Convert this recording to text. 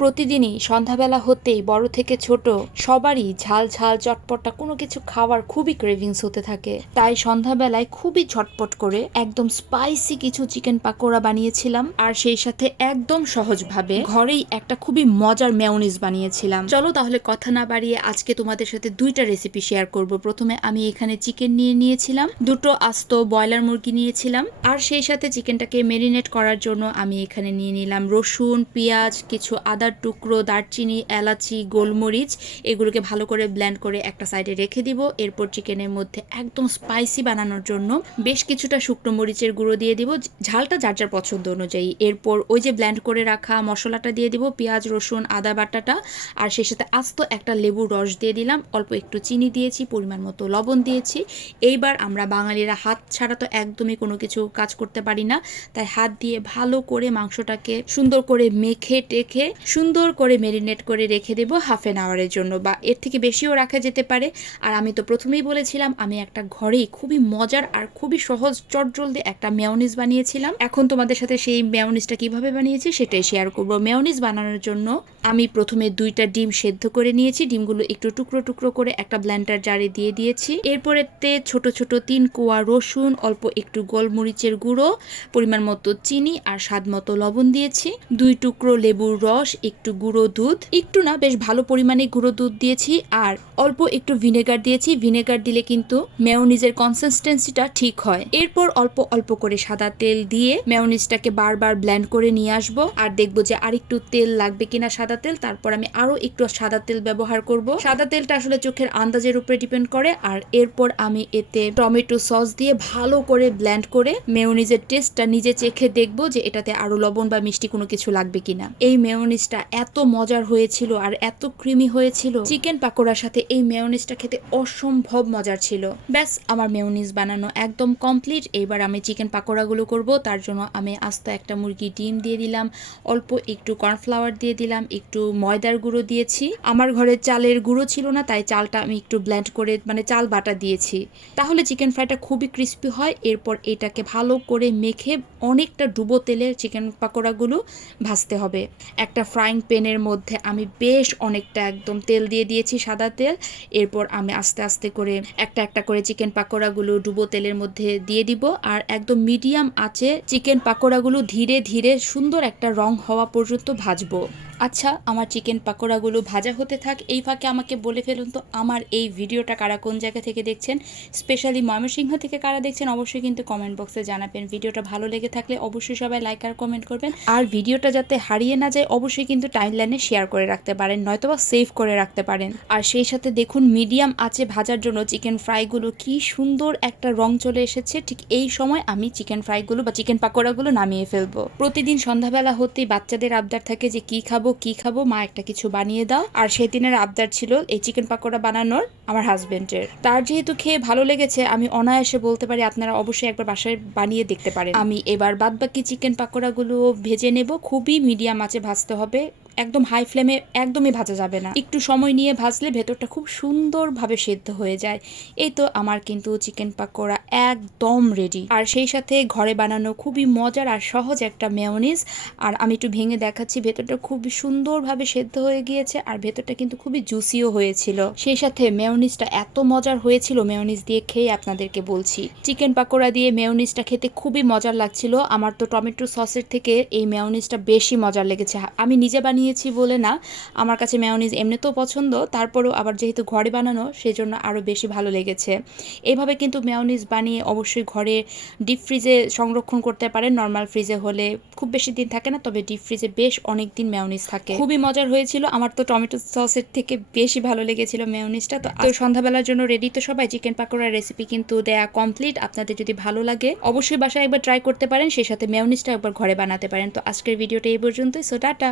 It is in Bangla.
প্রতিদিনই সন্ধ্যাবেলা হতেই বড় থেকে ছোট সবারই ঝাল ঝাল চটপটা কোনো কিছু খাওয়ার খুবই ক্রেভিংস হতে থাকে। তাই সন্ধ্যাবেলায় খুবই ঝটপট করে একদম স্পাইসি কিছু চিকেন পাকোড়া বানিয়েছিলাম, আর সেই সাথে একদম সহজভাবে ঘরেই একটা খুবই মজার মেয়োনিজ বানিয়েছিলাম। চলো তাহলে কথা না বাড়িয়ে আজকে তোমাদের সাথে দুইটা রেসিপি শেয়ার করব। প্রথমে আমি এখানে চিকেন নিয়েছিলাম, দুটো আস্ত ব্রয়লার মুরগি নিয়েছিলাম, আর সেই সাথে চিকেনটাকে মেরিনেট করার জন্য আমি এখানে নিয়ে নিলাম রসুন, পেঁয়াজ, কিছু আদার টুকরো, দারচিনি, এলাচি, গোলমরিচ। এগুলোকে ভালো করে ব্লেন্ড করে একটা সাইডে রেখে দিব। এরপর চিকেনের মধ্যে একদম স্পাইসি বানানোর জন্য বেশ কিছুটা শুকনো মরিচের গুঁড়ো দিয়ে দিব, ঝালটা যার যার পছন্দ অনুযায়ী। এরপর ওই যে ব্লেন্ড করে রাখা মশলাটা দিয়ে দিব, পেঁয়াজ, রসুন, আদা বাটাটা, আর সেই সাথে আস্ত একটা লেবুর রস দিয়ে দিলাম, অল্প একটু চিনি দিয়েছি, পরিমাণ মতো লবণ দিয়েছি। এইবার আমরা বাঙালিরা হাত ছাড়া তো একদমই কোনো কিছু কাজ করতে পারি না, তাই হাত দিয়ে ভালো করে মাংসটাকে সুন্দর করে মেখে টেখে সুন্দর করে মেরিনেট করে রেখে দেবো হাফ অ্যান আওয়ারের জন্য, বা এর থেকে বেশিও রাখা যেতে পারে। আর আমি তো প্রথমেই বলেছিলাম আমি একটা ঘরেই খুবই মজার আর খুবই সহজ চটজলদি একটা মেয়োনিজ বানিয়েছিলাম। এখন তোমাদের সাথে সেই মেয়োনিজটা কিভাবে বানিয়েছি সেটাই শেয়ার করবো। মেয়োনিজ বানানোর জন্য আমি প্রথমে 2টা ডিম সেদ্ধ করে নিয়েছি। ডিমগুলো একটু টুকরো টুকরো করে একটা ব্লেন্ডার জারে দিয়ে দিয়েছি। এরপরেতে ছোট ছোট 3 কোয়া রসুন, অল্প একটু গোলমরিচের গুঁড়ো, পরিমাণ মতো চিনি আর স্বাদ মতো লবণ দিয়েছি, 2 টুকরো লেবুর রস, একটু গুঁড়ো দুধ, একটু না বেশ ভালো পরিমাণে গুঁড়ো দুধ দিয়েছি, আর অল্প একটু ভিনেগার দিয়েছি। ভিনেগার দিলে কিন্তু মেয়োনিজের কনসিস্টেন্সিটা ঠিক হয়। এরপর অল্প অল্প করে সাদা তেল দিয়ে মেয়োনিজটাকে বারবার ব্লেন্ড করে নিয়ে আসবো, আর দেখবো যে আরেকটু তেল লাগবে কিনা সাদা তেল। তারপর আমি আরো একটু সাদা তেল ব্যবহার করব। সাদা তেলটা আসলে চোখের আন্দাজের উপরে ডিপেন্ড করে। আর এরপর আমি এতে টমেটো সস দিয়ে ভালো করে ব্লেন্ড করে মেয়োনিজের টেস্টটা নিজে চেখে দেখবো যে এটাতে আরো লবণ বা মিষ্টি কোনো কিছু লাগবে কিনা। এই মেয়োনিজটা এত মজার হয়েছিল আর এত ক্রিমি হয়েছিল, চিকেন পাকোড়ার সাথে এই মেয়োনিজটা খেতে অসম্ভব মজার ছিল। ব্যাস, আমার মেয়োনিজ বানানো একদম কমপ্লিট। এবার আমি চিকেন পাকোড়াগুলো করব। তার জন্য আমি আস্ত একটা মুরগি ডিম দিয়ে দিলাম, অল্প একটু কর্নফ্লাওয়ার দিয়ে দিলাম, একটু ময়দার গুঁড়ো দিয়েছি। আমার ঘরে চালের গুঁড়ো ছিল না, তাই চালটা আমি একটু ব্লেন্ড করে মানে চাল বাটা দিয়েছি, তাহলে চিকেন ফ্রাইটা খুবই ক্রিস্পি হয়। এরপর এটাকে ভালো করে মেখে অনেকটা ডুবো তেলে চিকেন পাকোড়াগুলো ভাজতে হবে। একটা ফ্রাইং প্যানের মধ্যে আমি বেশ অনেকটা একদম তেল দিয়ে দিয়েছি, সাদা তেল। এরপর আমি আস্তে আস্তে করে একটা একটা করে চিকেন পাকোড়াগুলো ডুবো তেলের মধ্যে দিয়ে দিব, আর একদম মিডিয়াম আঁচে চিকেন পাকোড়াগুলো ধীরে ধীরে সুন্দর একটা রং হওয়া পর্যন্ত ভাজবো। আচ্ছা, আমার চিকেন পাকোড়াগুলো ভাজা হতে থাক। এই ফাঁকে আমাকে বলে ফেলুন তো আমার এই ভিডিওটা কারা কোন জায়গা থেকে দেখছেন, স্পেশালি ময়মনসিংহ থেকে কারা দেখছেন অবশ্যই কিন্তু কমেন্ট বক্সে জানাবেন। ভিডিওটা ভালো লেগে থাকলে অবশ্যই সবাই লাইক আর কমেন্ট করবেন, আর ভিডিওটা যাতে হারিয়ে না যায় অবশ্যই কিন্তু টাইমলাইনে শেয়ার করে রাখতে পারেন, নয়তোবা সেভ করে রাখতে পারেন। আর সেই সাথে দেখুন মিডিয়াম আঁচে ভাজার জন্য চিকেন ফ্রাইগুলো কি সুন্দর একটা রং চলে এসেছে। ঠিক এই সময় আমি চিকেন ফ্রাইগুলো বা চিকেন পাকোড়াগুলো নামিয়ে ফেলবো। প্রতিদিন সন্ধ্যাবেলা হতেই বাচ্চাদের আবদার থাকে যে কি খাবো মা একটা কিছু বানিয়ে দাও, আর সেদিনের আবদার ছিল এই চিকেন পাকোড়া বানানোর আমার হাজবেন্ডের। তার যেহেতু খেয়ে ভালো লেগেছে, আমি অনায়াসে বলতে পারি আপনারা অবশ্যই একবার বাসায় বানিয়ে দেখতে পারেন। আমি এবার বাদবাকি চিকেন পাকোড়াগুলো ভেজে নেব। খুবই মিডিয়াম আঁচে ভাজতে হবে, একদম হাই ফ্লেমে একদমই ভাজা যাবে না। একটু সময় নিয়ে ভাজলে ভেতরটা খুব সুন্দরভাবে সেদ্ধ হয়ে যায়। এই তো আমার কিন্তু চিকেন পাকোড়া একদম রেডি, আর সেই সাথে ঘরে বানানো খুবই মজার আর সহজ একটা মেয়োনিজ। আর আমি একটু ভেঙে দেখাচ্ছি, ভেতরটা খুবই সুন্দরভাবে সেদ্ধ হয়ে গিয়েছে, আর ভেতরটা কিন্তু খুবই জুসিও হয়েছিল। সেই সাথে মেয়োনিজটা এত মজার হয়েছিল, মেয়োনিজ দিয়ে খেয়ে আপনাদেরকে বলছি। চিকেন পাকোড়া দিয়ে মেয়োনিজটা খেতে খুবই মজার লাগছিল। আমার তো টমেটো সসের থেকে এই মেয়োনিজটা বেশি মজার লেগেছে। আমি নিজে বানিয়েছি বলে না, আমার কাছে মেয়োনিজ এমনিতেও পছন্দ, তারপরেও আবার যেহেতু ঘরে বানানো সেজন্য আরও বেশি ভালো লেগেছে। এইভাবে কিন্তু মেয়োনিজ বানিয়ে অবশ্যই ঘরে ডিপ ফ্রিজে সংরক্ষণ করতে পারেন। নর্মাল ফ্রিজে হলে খুব বেশি দিন থাকে না, তবে ডিপ ফ্রিজে বেশ অনেক দিন মেয়োনিজ থাকে। খুবই মজার হয়েছিল, আমার তো টমেটো সসের থেকে বেশি ভালো লেগেছিল মেয়োনিজটা। তো সন্ধ্যাবেলার জন্য রেডি তো সবাই। চিকেন পাকোড়ার রেসিপি কিন্তু দেয়া কমপ্লিট। আপনাদের যদি ভালো লাগে অবশ্যই বাসায় একবার ট্রাই করতে পারেন, সেই সাথে মেয়োনিজটা একবার ঘরে বানাতে পারেন। তো আজকের ভিডিওটা এই পর্যন্তই। So tata.